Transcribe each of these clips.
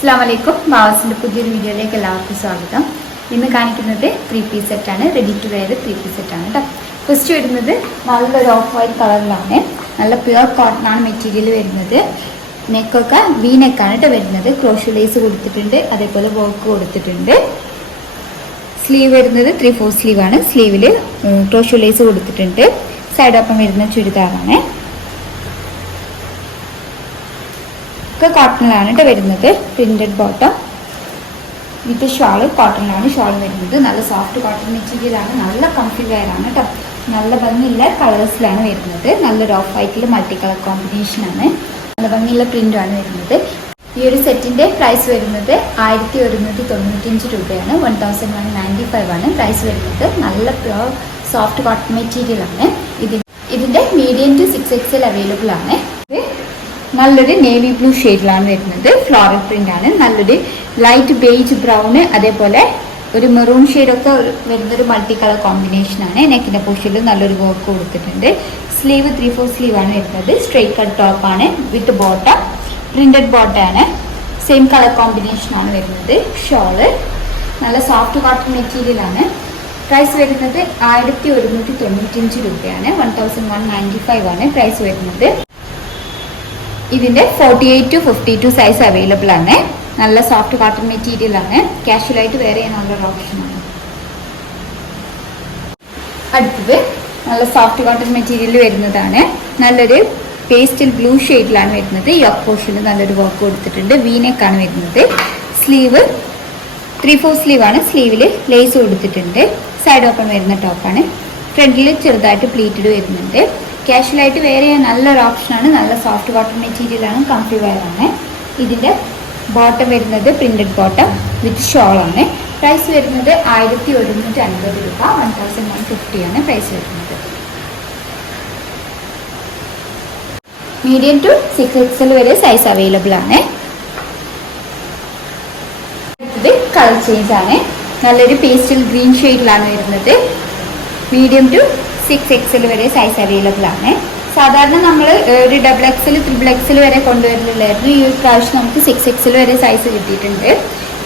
അസ്സലാമലൈക്കും. മാവസിൻ്റെ പുതിയൊരു വീഡിയോയിലേക്ക് എല്ലാവർക്കും സ്വാഗതം. ഇന്ന് കാണിക്കുന്നത് 3 പീസ് സെറ്റാണ്. റെഡി ടു വെയർ 3 പീസ് സെറ്റാണ് കേട്ടോ. ഫസ്റ്റ് വരുന്നത് നല്ലൊരു ഓഫ് വൈറ്റ് കളറിലാണ്. നല്ല പ്യുവർ കോട്ടൺ ആണ് മെറ്റീരിയൽ വരുന്നത്. നെക്കൊക്കെ വി നെക്കാണ് കേട്ടോ വരുന്നത്. ക്രോഷ്യോ ലേസ് കൊടുത്തിട്ടുണ്ട്, അതേപോലെ വർക്ക് കൊടുത്തിട്ടുണ്ട്. സ്ലീവ് വരുന്നത് 3/4 സ്ലീവ് ആണ്. സ്ലീവിൽ ക്രോഷ്യോ ലേസ് കൊടുത്തിട്ടുണ്ട്. സൈഡ് ഓപ്പൺ വരുന്ന ചുരിദാറാണ്. കോട്ടണിലാണ് കേട്ടോ വരുന്നത്. Printed bottom with shawl. കോട്ടണിലാണ് ഷാൾ വരുന്നത്. നല്ല സോഫ്റ്റ് കോട്ടൺ മെറ്റീരിയലാണ്. നല്ല കംഫി വെയർ ആണ് കേട്ടോ. നല്ല ഭംഗിയുള്ള കളേഴ്സിലാണ് വരുന്നത്. നല്ലൊരു ഓഫ് വൈറ്റിൽ മൾട്ടി കളർ കോമ്പിനേഷനാണ്. നല്ല ഭംഗിയുള്ള പ്രിന്റാണ് വരുന്നത്. ഈ ഒരു സെറ്റിന്റെ പ്രൈസ് വരുന്നത് 1195 രൂപയാണ്. 1195 ആണ് പ്രൈസ് വരുന്നത്. നല്ല പ്യുവർ സോഫ്റ്റ് കോട്ടൺ മെറ്റീരിയൽ ആണ്. ഇതിന്റെ മീഡിയം ടു 6XL അവൈലബിൾ ആണ്. നല്ലൊരു നേവി ബ്ലൂ ഷെയ്ഡിലാണ് വരുന്നത്. ഫ്ലോറൽ പ്രിന്റ് ആണ്. നല്ലൊരു ലൈറ്റ് ബേജ് ബ്രൗണ്, അതേപോലെ ഒരു മെറൂൺ ഷെയ്ഡൊക്കെ വരുന്നൊരു മൾട്ടി കളർ കോമ്പിനേഷൻ ആണ്. നെക്കിന്റെ പോർഷനിൽ നല്ലൊരു വർക്ക് കൊടുത്തിട്ടുണ്ട്. സ്ലീവ് 3/4 സ്ലീവ് ആണ് വരുന്നത്. സ്ട്രെയിറ്റ് കട്ട് ടോപ്പ് ആണ് വിത്ത് ബോട്ടം. പ്രിന്റഡ് ബോട്ടം ആണ്. സെയിം കളർ കോമ്പിനേഷൻ ആണ് വരുന്നത്. ഷോള് നല്ല സോഫ്റ്റ് കോട്ടൺ മെറ്റീരിയൽ ആണ്. പ്രൈസ് വരുന്നത് 1195 രൂപയാണ്. 1195 ആണ് പ്രൈസ് വരുന്നത്. ഇതിന്റെ 48 to 52 സൈസ് അവൈലബിൾ ആണ്. നല്ല സോഫ്റ്റ് കോട്ടൺ മെറ്റീരിയൽ ആണ്. കാഷ്വൽ ആയിട്ട് വെയർ ചെയ്യാൻ നല്ലൊരു ഓപ്ഷനാണ്. അടുത്തത് നല്ല സോഫ്റ്റ് കോട്ടൺ മെറ്റീരിയൽ വരുന്നതാണ്. നല്ലൊരു പേസ്റ്റൽ ബ്ലൂ ഷെയ്ഡിലാണ് വരുന്നത്. യോക്ക് പോർഷനിൽ നല്ലൊരു വർക്ക് കൊടുത്തിട്ടുണ്ട്. വീനെക്ക് ആണ് വരുന്നത്. സ്ലീവ് 3/4 സ്ലീവ് ആണ്. സ്ലീവിൽ ലേസ് കൊടുത്തിട്ടുണ്ട്. സൈഡ് ഓപ്പൺ വരുന്ന ടോപ്പാണ്. ഫ്രണ്ടിൽ ചെറുതായിട്ട് പ്ലീറ്റഡ് വരുന്നുണ്ട്. കാഷ്വലായിട്ട് വെയർ ചെയ്യാൻ നല്ലൊരു ഓപ്ഷനാണ്. നല്ല സോഫ്റ്റ് കോട്ടൺ മെറ്റീരിയൽ ആണ്. കംഫി വെയർ ആണ്. ഇതിന്റെ ബോട്ടം വരുന്നത് പ്രിന്റഡ് ബോട്ടം വിത്ത് ഷോൾ ആണ്. പ്രൈസ് വരുന്നത് 1150 രൂപ. 1150 ആണ് പ്രൈസ് വരുന്നത്. മീഡിയം ടു 6XL വരെ സൈസ് അവൈലബിൾ ആണ്. ഇത് കളർ ചേഞ്ച് ആണ്. നല്ലൊരു പേസ്റ്റൽ ഗ്രീൻ ഷെയ്ഡിലാണ് വരുന്നത്. മീഡിയം ടു 6XL വരെ സൈസ് അവൈലബിൾ ആണ്. സാധാരണ നമ്മൾ ഒരു XXL, XXL വരെ കൊണ്ടുവരുന്നില്ലായിരുന്നു. ഈ ഒരു പ്രാവശ്യം നമുക്ക് 6XL വരെ സൈസ് കിട്ടിയിട്ടുണ്ട്.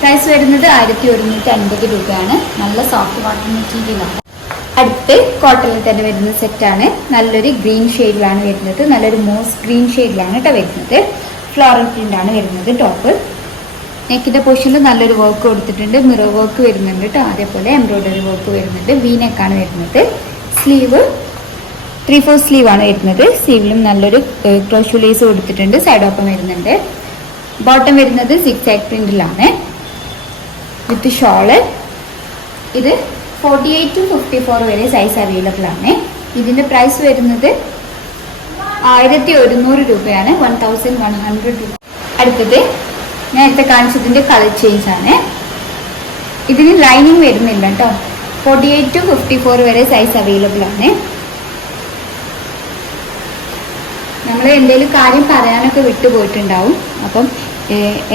പ്രൈസ് വരുന്നത് 1150 രൂപയാണ്. നല്ല സോഫ്റ്റ് കോട്ടൺ മെറ്റീരിയലാണ്. അടുത്ത് കോട്ടണിൽ തന്നെ വരുന്ന സെറ്റാണ്. നല്ലൊരു ഗ്രീൻ ഷെയ്ഡിലാണ് വരുന്നത്. നല്ലൊരു മോസ് ഗ്രീൻ ഷെയ്ഡിലാണ് കേട്ടോ വരുന്നത്. ഫ്ലോറൽ പ്രിന്റ് ആണ് വരുന്നത്. ടോപ്പ് നെക്കിന്റെ പോർഷനിൽ നല്ലൊരു വർക്ക് കൊടുത്തിട്ടുണ്ട്. മിറർ വർക്ക് വരുന്നുണ്ട് കേട്ടോ. അതേപോലെ എംബ്രോയിഡറി വർക്ക് വരുന്നുണ്ട്. വീനെക്കാണ് വരുന്നത്. സ്ലീവ് 3/4 സ്ലീവ് ആണ് വരുന്നത്. സ്ലീവിലും നല്ലൊരു ക്രോഷ്യോ ലേസ് കൊടുത്തിട്ടുണ്ട്. സൈഡ് ഓപ്പൺ വരുന്നുണ്ട്. ബോട്ടം വരുന്നത് സിക്സാക് പ്രിന്റിലാണ് വിത്ത് ഷോള്. ഇത് 48 to 54 വരെ സൈസ് അവൈലബിൾ ആണ്. ഇതിന്റെ പ്രൈസ് വരുന്നത് 1100 രൂപയാണ്. 1100 രൂപ. അടുത്തത് നേരത്തെ കാണിച്ചതിന്റെ കളർ ചേഞ്ച് ആണ്. ഇതിന് ലൈനിങ് വരുന്നില്ല കേട്ടോ. 48 to 54 വരെ സൈസ് അവൈലബിൾ ആണ്. നമ്മൾ എന്തെങ്കിലും കാര്യം പറയാനൊക്കെ വിട്ടുപോയിട്ടുണ്ടാവും. അപ്പം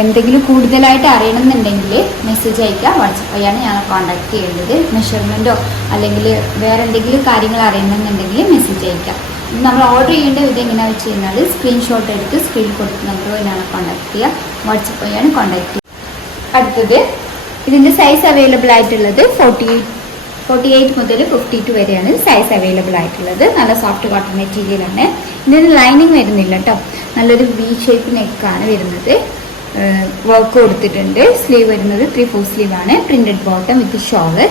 എന്തെങ്കിലും കൂടുതലായിട്ട് അറിയണമെന്നുണ്ടെങ്കിൽ മെസ്സേജ് അയക്കുക. വാട്സപ്പ് വഴിയാണ് ഞാൻ കോൺടാക്ട് ചെയ്യേണ്ടത്. മെഷർമെൻറ്റോ അല്ലെങ്കിൽ വേറെ എന്തെങ്കിലും കാര്യങ്ങൾ അറിയണമെന്നുണ്ടെങ്കിൽ മെസ്സേജ് അയക്കുക. നമ്മൾ ഓർഡർ ചെയ്യേണ്ട വിധം എങ്ങനെയാണെന്ന് വെച്ച് കഴിഞ്ഞാൽ സ്ക്രീൻഷോട്ട് എടുത്ത് സ്ക്രീൻ കൊടുത്ത് നമ്പർ വഴിയാണ് കോൺടാക്ട് ചെയ്യുക. വാട്സപ്പ് വഴിയാണ് കോൺടാക്ട് ചെയ്യുക. അടുത്തത് ഇതിൻ്റെ സൈസ് അവൈലബിൾ ആയിട്ടുള്ളത് 48 മുതൽ 52 വരെയാണ് സൈസ് അവൈലബിൾ ആയിട്ടുള്ളത്. നല്ല സോഫ്റ്റ് കോട്ടൺ മെറ്റീരിയൽ ആണ്. ഇതിന് ലൈനിങ് വരുന്നില്ല കേട്ടോ. നല്ലൊരു വി ഷേപ്പ് നെക്കാണ് വരുന്നത്. വർക്ക് കൊടുത്തിട്ടുണ്ട്. സ്ലീവ് വരുന്നത് 3/4 സ്ലീവ് ആണ്. Printed bottom with shawl.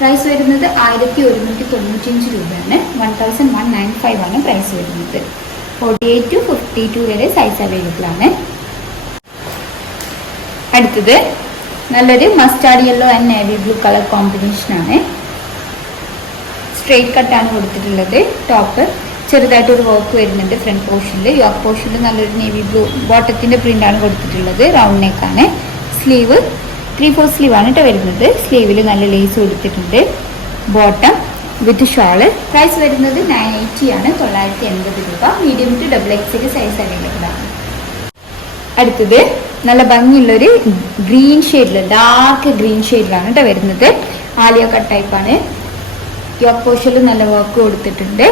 Price വരുന്നത് 1195 രൂപയാണ്. 1195 ആണ് പ്രൈസ് വരുന്നത്. 48 to 52 വരെ സൈസ് അവൈലബിൾ ആണ്. അടുത്തത് നല്ലൊരു mustard yellow and navy blue colour combination ആണ്. സ്ട്രെയിറ്റ് കട്ടാണ് കൊടുത്തിട്ടുള്ളത്. ടോപ്പ് ചെറുതായിട്ടൊരു വർക്ക് വരുന്നുണ്ട് ഫ്രണ്ട് പോർഷനിൽ. യോക്ക് പോർഷനിൽ നല്ലൊരു നേവി ബ്ലൂ ബോട്ടത്തിന്റെ പ്രിന്റ് ആണ് കൊടുത്തിട്ടുള്ളത്. റൗണ്ട് നെക്കാണ്. സ്ലീവ് 3/4 സ്ലീവ് ആണ് കേട്ടോ വരുന്നത്. സ്ലീവിൽ നല്ല ലേസ് കൊടുത്തിട്ടുണ്ട്. Bottom with shawl. പ്രൈസ് വരുന്നത് 980 ആണ്. 980 രൂപ. Medium to XXL size available ആണ്. അടുത്തത് നല്ല ഭംഗിയുള്ളൊരു ഗ്രീൻ ഷെയ്ഡിൽ, ഡാർക്ക് ഗ്രീൻ ഷെയ്ഡിലാണ് കേട്ടോ വരുന്നത്. ആലിയ കട്ട് ടൈപ്പാണ്. യോക്ക് പോർഷനിൽ നല്ല വർക്ക് കൊടുത്തിട്ടുണ്ട്.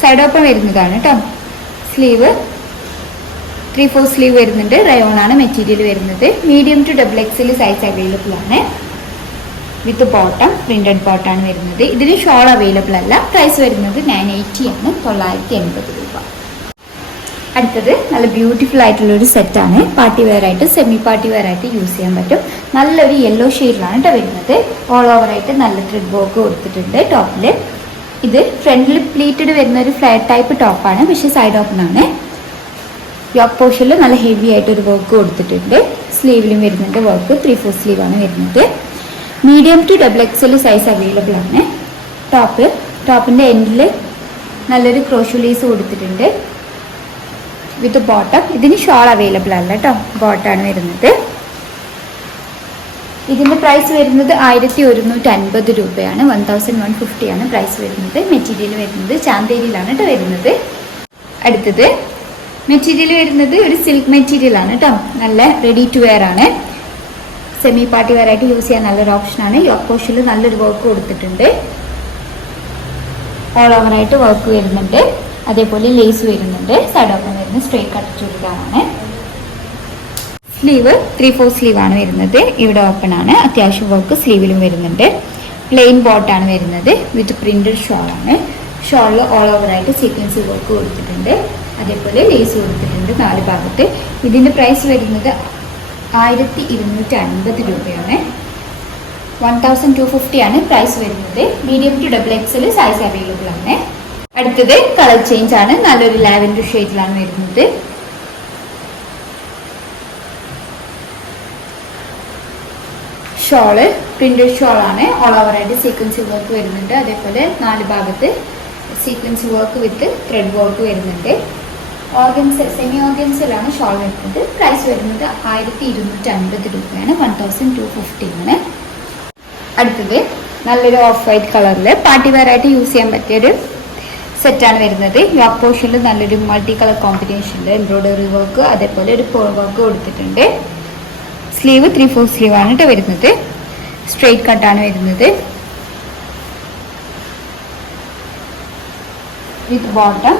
സൈഡ് ഓപ്പൺ വരുന്നതാണ് കേട്ടോ. സ്ലീവ് 3/4 സ്ലീവ് വരുന്നുണ്ട്. റയോൺ ആണ് മെറ്റീരിയൽ വരുന്നത്. Medium to double XL size available ആണ്. വിത്ത് ബോട്ടം പ്രിന്റഡ് ബോട്ടാണ് വരുന്നത്. ഇതിന് ഷോൾ അവൈലബിൾ അല്ല. പ്രൈസ് വരുന്നത് 980 ആണ്, 980 രൂപ. അടുത്തത് നല്ല ബ്യൂട്ടിഫുൾ ആയിട്ടുള്ള ഒരു സെറ്റാണ്. പാർട്ടി വെയർ ആയിട്ട് സെമി പാർട്ടി വെയർ ആയിട്ട് യൂസ് ചെയ്യാൻ പറ്റും. നല്ലൊരു യെല്ലോ ഷെയ്ഡിലാണ് കേട്ടോ വരുന്നത്. ഓൾ ഓവർ ആയിട്ട് നല്ല ത്രെഡ് വർക്ക് കൊടുത്തിട്ടുണ്ട് ടോപ്പിൽ. ഇത് ഫ്രണ്ടിൽ പ്ലീറ്റഡ് വരുന്ന ഒരു ഫ്ലാറ്റ് ടൈപ്പ് ടോപ്പാണ്, പക്ഷേ സൈഡ് ഓപ്പൺ ആണ്. യോക്ക് പോർഷനിൽ നല്ല ഹെവി ആയിട്ട് ഒരു വർക്ക് കൊടുത്തിട്ടുണ്ട്. സ്ലീവിലും വരുന്നുണ്ട് വർക്ക്. 3/4 സ്ലീവ് ആണ് വരുന്നത്. Medium to double XL size available ആണ്. ടോപ്പിന്റെ എൻഡിൽ നല്ലൊരു ക്രോഷോ ലേസ് കൊടുത്തിട്ടുണ്ട് വിത്ത് ബോട്ടം. ഇതിന് ഷോൾ അവൈലബിൾ അല്ല കേട്ടോ, ബോട്ടാണ് വരുന്നത്. ഇതിന്റെ പ്രൈസ് വരുന്നത് 1150 രൂപയാണ്. 1150 ആണ് പ്രൈസ് വരുന്നത്. മെറ്റീരിയൽ വരുന്നത് ചാന്തേരിയിലാണ് കേട്ടോ വരുന്നത്. അടുത്തത് മെറ്റീരിയൽ വരുന്നത് ഒരു സിൽക്ക് മെറ്റീരിയൽ ആണ് കേട്ടോ. നല്ല റെഡി ടു വെയർ ആണ്. സെമി പാർട്ടി വെയർ ആയിട്ട് യൂസ് ചെയ്യാൻ നല്ലൊരു ഓപ്ഷനാണ്. യോക്ക് പോർഷനിൽ നല്ലൊരു വർക്ക് കൊടുത്തിട്ടുണ്ട്. ഓൾ ഓവർ ആയിട്ട് വർക്ക് വരുന്നുണ്ട്. അതേപോലെ ലേസ് വരുന്നുണ്ട്. സൈഡ് ഓപ്പൺ വരുന്നത് സ്ട്രേറ്റ് കട്ട് ചുരിദാറാണ്. സ്ലീവ് 3/4 സ്ലീവ് ആണ് വരുന്നത്. ഇവിടെ ഓപ്പൺ ആണ്. അത്യാവശ്യം വർക്ക് സ്ലീവിലും വരുന്നുണ്ട്. പ്ലെയിൻ ബോട്ടാണ് വരുന്നത് വിത്ത് പ്രിന്റഡ് ഷോൾ ആണ്. ഷോളിൽ ഓൾ ഓവർ ആയിട്ട് സീക്വൻസ് വർക്ക് കൊടുത്തിട്ടുണ്ട്. അതേപോലെ ലേസ് കൊടുത്തിട്ടുണ്ട് 4 ഭാഗത്ത്. ഇതിന്റെ പ്രൈസ് വരുന്നത് 1250 രൂപയാണ്. 1250 ആണ് പ്രൈസ് വരുന്നത്. Medium to double XL size available ആണ്. അടുത്തത് കളർ ചേഞ്ച് ആണ്. നല്ലൊരു ലാവൻഡർ ഷെയ്ഡിലാണ് വരുന്നത്. ഷോള് പ്രിന്റഡ് ഷോൾ ആണ്. ഓൾ ഓവർ ആയിട്ട് സീക്വൻസ് വർക്ക് വരുന്നുണ്ട്. അതേപോലെ 4 ഭാഗത്ത് sequence work with thread work വരുന്നുണ്ട്. സെമി ഓർഗൻസിലാണ് ഷോൾ വരുന്നത്. പ്രൈസ് വരുന്നത് 1250 രൂപയാണ്. 1250 ആണ്. അടുത്തത് നല്ലൊരു ഓഫ് വൈറ്റ് കളറിൽ പാർട്ടി വെയർ ആയിട്ട് യൂസ് ചെയ്യാൻ പറ്റിയൊരു സെറ്റാണ് വരുന്നത്. യോക്ക് പോർഷനിൽ നല്ലൊരു മൾട്ടി കളർ കോമ്പിനേഷനിൽ എംബ്രോയിഡറി വർക്ക് അതേപോലെ ഒരു പോൾ വർക്ക് കൊടുത്തിട്ടുണ്ട്. സ്ലീവ് 3/4 സ്ലീവ് ആണ് കേട്ടോ വരുന്നത്. സ്ട്രെയിറ്റ് കട്ടാണ് വരുന്നത്. With bottom.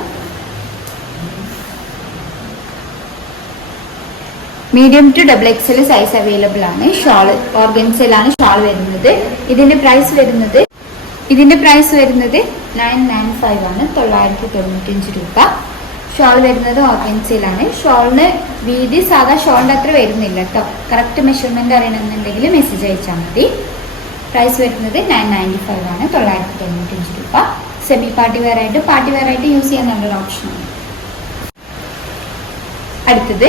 Medium to double XL size available ആണ്. ഷോൾ ഓർഗൻസയിലാണ് ഷോൾ വരുന്നത്. ഇതിന്റെ പ്രൈസ് വരുന്നത് 995 ആണ്, 995 രൂപ. ഷോൾ വരുന്നത് ഓർഗൻസയിലാണ്. ഷോളിന് വീതി സാധാ ഷോളിന്റെ അത്ര വരുന്നില്ല കേട്ടോ. കറക്റ്റ് മെഷർമെന്റ് അറിയണമെന്നുണ്ടെങ്കിൽ മെസ്സേജ് അയച്ചാൽ മതി. പ്രൈസ് വരുന്നത് 995 ആണ്, 995 രൂപ. സെമി പാർട്ടി വെയർ ആയിട്ട് യൂസ് ചെയ്യാൻ നല്ലൊരു ഓപ്ഷനാണ്. അടുത്തത്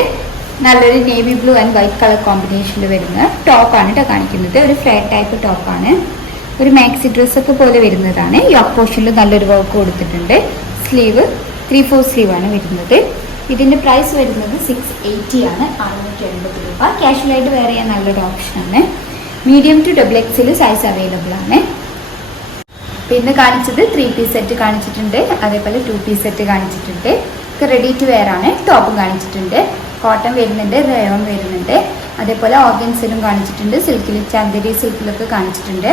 നല്ലൊരു navy blue and white colour കോമ്പിനേഷനിൽ വരുന്ന ടോപ്പാണ് കേട്ടോ കാണിക്കുന്നത്. ഒരു ഫ്ലാറ്റ് ടൈപ്പ് ടോപ്പാണ്. ഒരു മാക്സി ഡ്രസ്സൊക്കെ പോലെ വരുന്നതാണ്. യോക്ക് പോർഷനിൽ നല്ലൊരു വർക്ക് കൊടുത്തിട്ടുണ്ട്. സ്ലീവ് 3/4 സ്ലീവ് ആണ് വരുന്നത്. ഇതിന്റെ പ്രൈസ് വരുന്നത് 680 ആണ്, 680 രൂപ. കാഷ്വലായിട്ട് വെയർ ചെയ്യാൻ നല്ലൊരു ഓപ്ഷനാണ്. Medium to double XL size available ആണ്. പിന്നെ കാണിച്ചത് 3 പീസ് സെറ്റ് കാണിച്ചിട്ടുണ്ട്. അതേപോലെ 2 പീസ് സെറ്റ് കാണിച്ചിട്ടുണ്ട്. റെഡി ടു വെയർ ആണ്. ടോപ്പും കാണിച്ചിട്ടുണ്ട്. കോട്ടൺ വരുന്നുണ്ട്, റയോൺ വരുന്നുണ്ട്. അതേപോലെ ഓർഗൻസിലും കാണിച്ചിട്ടുണ്ട്. സിൽക്കിൽ ചാന്ദേരി സിൽക്കിലൊക്കെ കാണിച്ചിട്ടുണ്ട്.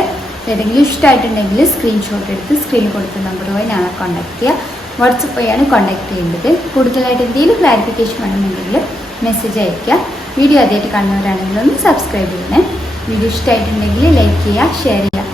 ഏതെങ്കിലും ഇഷ്ടമായിട്ടുണ്ടെങ്കിൽ സ്ക്രീൻഷോട്ട് എടുത്ത് സ്ക്രീനിൽ കൊടുത്ത നമ്പറുമായി ഞങ്ങളെ കോൺടാക്ട് ചെയ്യുക. വാട്സപ്പ് വഴിയാണ് കോൺടാക്ട് ചെയ്യേണ്ടത്. കൂടുതലായിട്ട് എന്തെങ്കിലും ക്ലാരിഫിക്കേഷൻ വേണമെന്നുണ്ടെങ്കിൽ മെസ്സേജ് അയയ്ക്കുക. വീഡിയോ ആദ്യമായിട്ട് കാണുന്നവരാണെങ്കിൽ ഒന്ന് സബ്സ്ക്രൈബ് ചെയ്യണേ. വീഡിയോ ഇഷ്ടമായിട്ടുണ്ടെങ്കിൽ ലൈക്ക് ചെയ്യുക, ഷെയർ ചെയ്യുക.